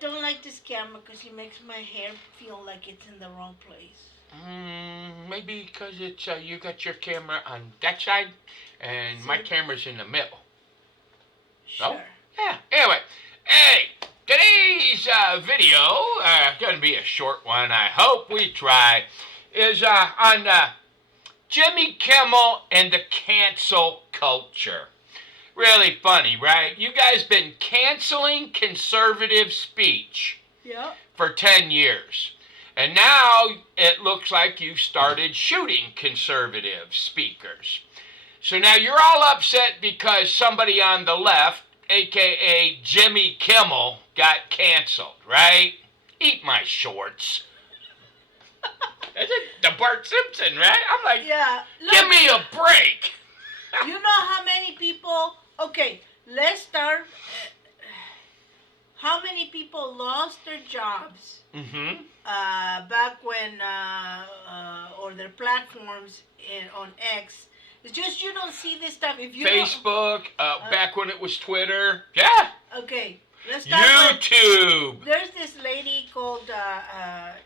don't like this camera because it makes my hair feel like it's in the wrong place. Maybe because it's you got your camera on that side, and my camera's in the middle. Sure. No? Yeah. Anyway, hey, today's video, going to be a short one. I hope we try. Is on Jimmy Kimmel and the cancel culture. Really funny, right? You guys been canceling conservative speech for 10 years. And now it looks like you've started shooting conservative speakers. So now you're all upset because somebody on the left, a.k.a. Jimmy Kimmel, got canceled, right? Eat my shorts. Is it the Bart Simpson, right? I'm like, yeah, look, give me a break. You know how many people... Okay, let's start. How many people lost their jobs back when, or their platforms on X? It's just you don't see this stuff. If you Facebook, back when it was Twitter. Yeah. Okay, let's start YouTube. There's this lady called,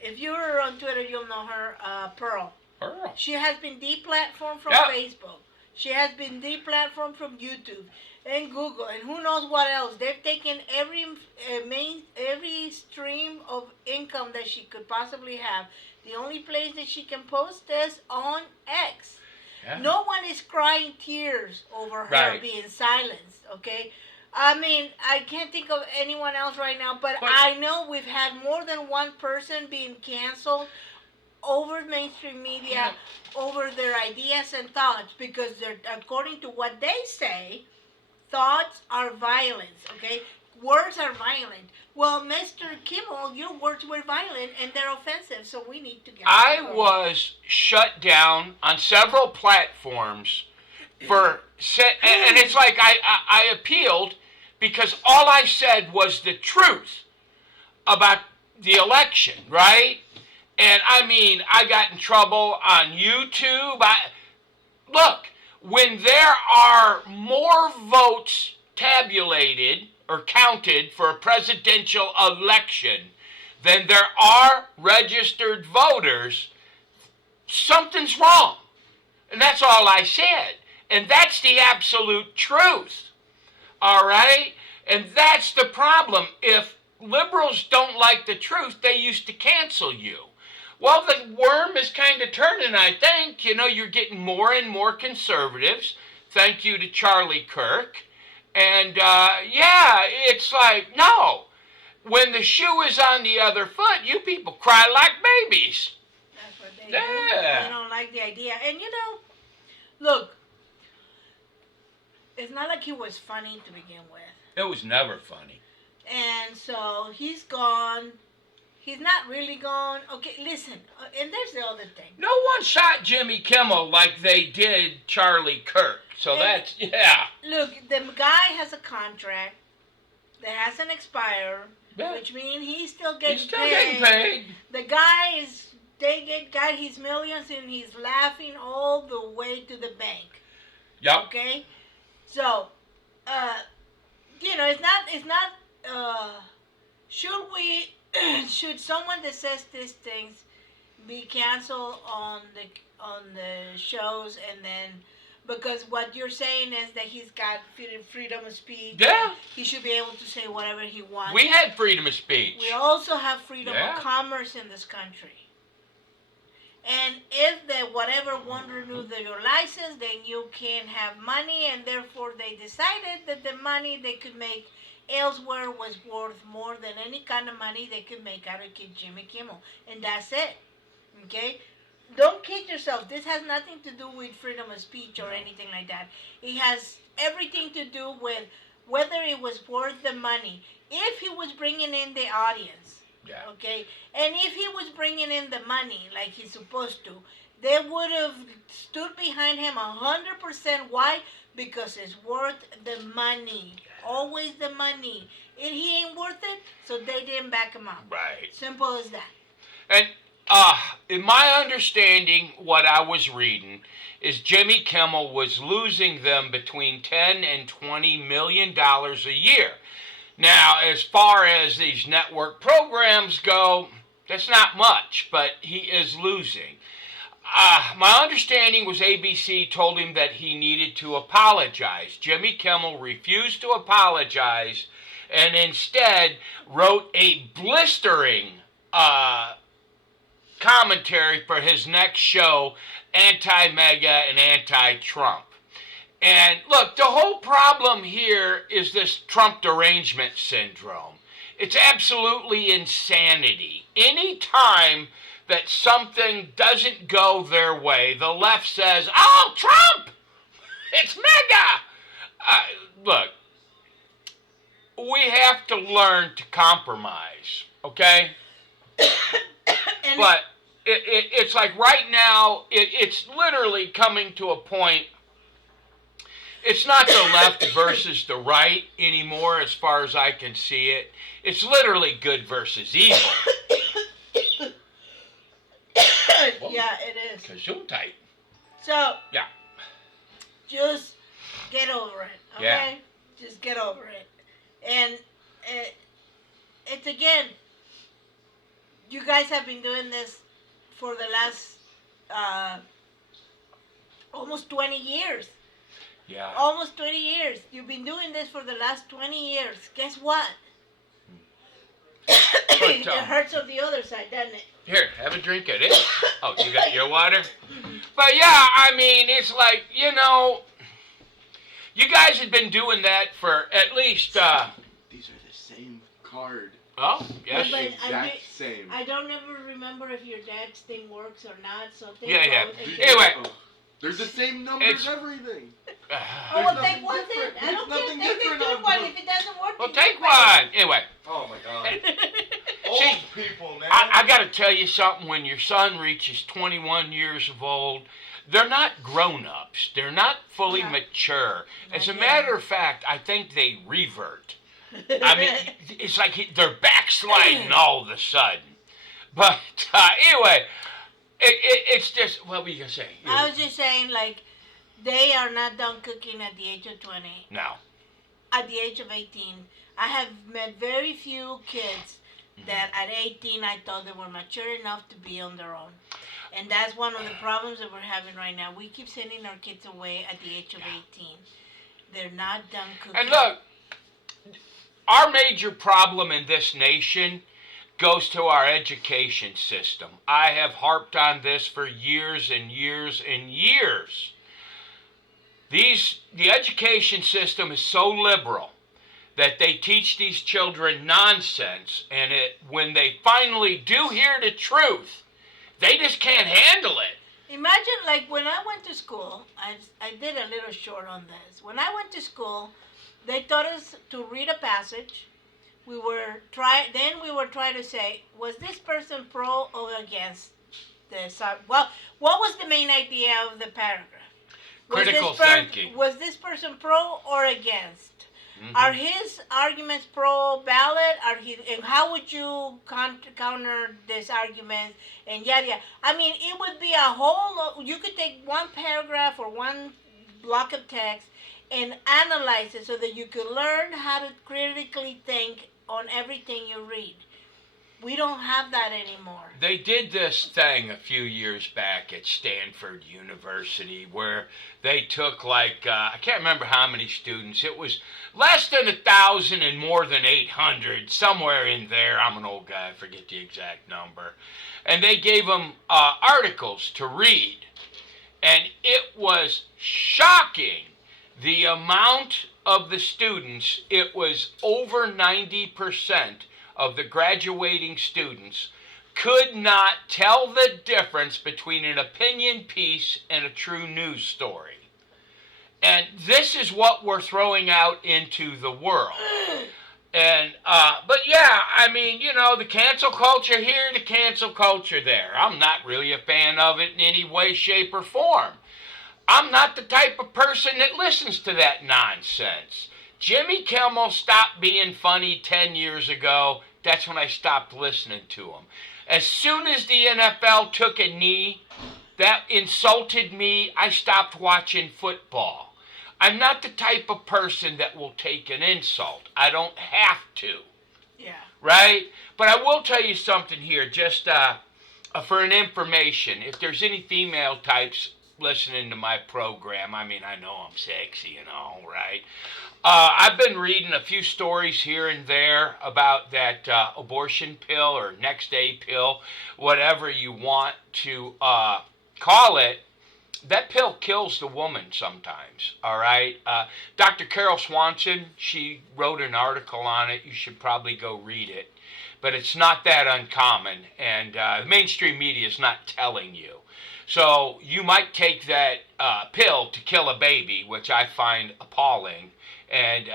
if you're on Twitter, you'll know her, Pearl. Pearl. She has been deplatformed from Facebook. She has been deplatformed from YouTube and Google and who knows what else. They've taken every stream of income that she could possibly have. The only place that she can post is on X. Yeah. No one is crying tears over her being silenced, okay? I mean, I can't think of anyone else right now, but I know we've had more than one person being canceled over mainstream media, over their ideas and thoughts, because they're, according to what they say, thoughts are violence, okay? Words are violent. Well, Mr. Kimmel, your words were violent and they're offensive, so we need to get I was shut down on several platforms for, and it's like I appealed because all I said was the truth about the election, right? And I mean, I got in trouble on YouTube. Look, when there are more votes tabulated or counted for a presidential election than there are registered voters, something's wrong. And that's all I said. And that's the absolute truth. All right? And that's the problem. If liberals don't like the truth, they used to cancel you. Well, the worm is kind of turning, I think. You know, you're getting more and more conservatives. Thank you to Charlie Kirk. And, yeah, it's like, no. When the shoe is on the other foot, you people cry like babies. That's what they do. They don't like the idea. And, you know, look, it's not like he was funny to begin with. It was never funny. And so he's gone. He's not really gone. Okay, listen, and there's the other thing. No one shot Jimmy Kimmel like they did Charlie Kirk. So that's, Look, the guy has a contract that hasn't expired, which means he's still getting paid. The guy got his millions and he's laughing all the way to the bank. Yep. Okay? So, you know, it's not, should someone that says these things be canceled on the shows, and then because what you're saying is that he's got freedom of speech. Yeah. He should be able to say whatever he wants. We had freedom of speech. We also have freedom of commerce in this country. And if the whatever one renewed your license, then you can have money, and therefore they decided that the money they could make elsewhere was worth more than any kind of money they could make out of Jimmy Kimmel. And that's it. Okay? Don't kid yourself. This has nothing to do with freedom of speech or anything like that. It has everything to do with whether it was worth the money. If he was bringing in the audience, okay, and if he was bringing in the money like he's supposed to, they would have stood behind him 100%. Why? Because it's worth the money. Always the money. And he ain't worth it, so they didn't back him up. Right. Simple as that. And in my understanding, what I was reading is Jimmy Kimmel was losing them between $10 and $20 million a year. Now, as far as these network programs go, that's not much, but he is losing. My understanding was ABC told him that he needed to apologize. Jimmy Kimmel refused to apologize and instead wrote a blistering commentary for his next show, anti-MAGA and anti-Trump. And look, the whole problem here is this Trump derangement syndrome. It's absolutely insanity. Any time that something doesn't go their way, the left says, "Oh, Trump! It's MAGA!" Look, we have to learn to compromise, okay? But it's like right now, it's literally coming to a point. It's not the left versus the right anymore as far as I can see it. It's literally good versus evil. Yeah, it is. Gesundheit. So, yeah, just get over it, okay? Yeah. Just get over it. And it's again, you guys have been doing this for the last almost 20 years. Yeah. Almost 20 years. You've been doing this for the last 20 years. Guess what? It hurts on the other side, doesn't it? Here, have a drink of it. Oh, you got your water? But yeah, I mean, it's like, you know, you guys have been doing that for at least... These are the same card. Oh, yes. But Exact same. I don't ever remember if your dad's thing works or not, so think Yeah, yeah. about it. Anyway. Oh, there's the same numbers, everything. Oh, well, There's take one nothing then. different. I don't There's care. nothing Take the different good on one. the- If it doesn't work, Well, you take take one. Anyway. Oh my god. See, Old people, man. I got to tell you something. When your son reaches 21 years of old, they're not grown-ups. They're not fully Yeah. mature. As a Not matter yet. of fact, I think they revert. I mean, it's like they're backsliding all of a sudden. But anyway, it's just, what were you going to say? I was just saying, like, they are not done cooking at the age of 20. No. At the age of 18. I have met very few kids that at 18 I thought they were mature enough to be on their own. And that's one of the problems that we're having right now. We keep sending our kids away at the age of 18. They're not done cooking. And look, our major problem in this nation goes to our education system. I have harped on this for years and years and years. The education system is so liberal that they teach these children nonsense, and when they finally do hear the truth, they just can't handle it. Imagine, like, when I went to school, I did a little short on this. When I went to school, they taught us to read a passage. We were trying to say, was this person pro or against this? Well, what was the main idea of the paragraph? Critical thinking. Was this person pro or against? Mm-hmm. Are his arguments pro-ballot? And how would you counter this argument? And yada yada. I mean, it would be a whole. You could take one paragraph or one block of text and analyze it so that you could learn how to critically think on everything you read. We don't have that anymore. They did this thing a few years back at Stanford University where they took I can't remember how many students. It was less than 1,000 and more than 800, somewhere in there. I'm an old guy, I forget the exact number. And they gave them articles to read. And it was shocking the amount of the students. It was over 90% of the graduating students could not tell the difference between an opinion piece and a true news story. And this is what we're throwing out into the world. And, but yeah, I mean, you know, the cancel culture here, the cancel culture there. I'm not really a fan of it in any way, shape, or form. I'm not the type of person that listens to that nonsense. Jimmy Kimmel stopped being funny 10 years ago. That's when I stopped listening to him. As soon as the NFL took a knee that insulted me, I stopped watching football. I'm not the type of person that will take an insult. I don't have to. Yeah. Right? But I will tell you something here, just for an information. If there's any female types listening to my program, I mean, I know I'm sexy and all, right? I've been reading a few stories here and there about that abortion pill or next day pill, whatever you want to call it. That pill kills the woman sometimes, all right? Dr. Carol Swanson, she wrote an article on it. You should probably go read it. But it's not that uncommon, and the mainstream media is not telling you. So you might take that pill to kill a baby, which I find appalling, and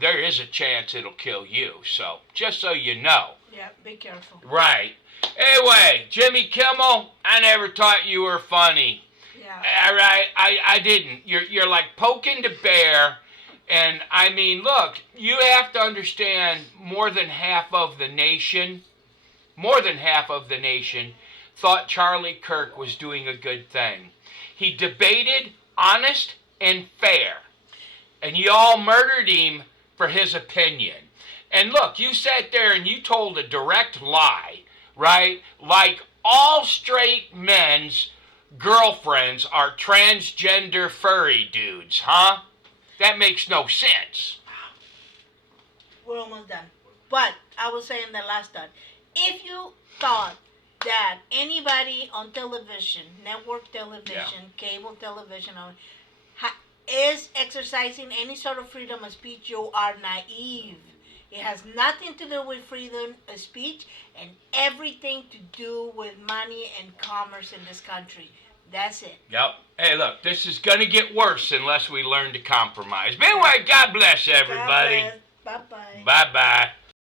there is a chance it'll kill you. So just so you know. Yeah, be careful. Right. Anyway, Jimmy Kimmel, I never thought you were funny. Yeah. All right, I didn't. You're like poking the bear, and I mean, look, you have to understand more than half of the nation thought Charlie Kirk was doing a good thing. He debated honest and fair, and you all murdered him for his opinion. And look, you sat there and you told a direct lie, right? Like all straight men's girlfriends are transgender furry dudes, huh? That makes no sense. We're almost done. But I was saying the last time, if you thought that anybody on television, network television, cable television, is exercising any sort of freedom of speech, you are naive. It has nothing to do with freedom of speech and everything to do with money and commerce in this country. That's it. Yep. Hey, look, this is going to get worse unless we learn to compromise. But anyway, God bless everybody. God bless. Bye-bye. Bye-bye.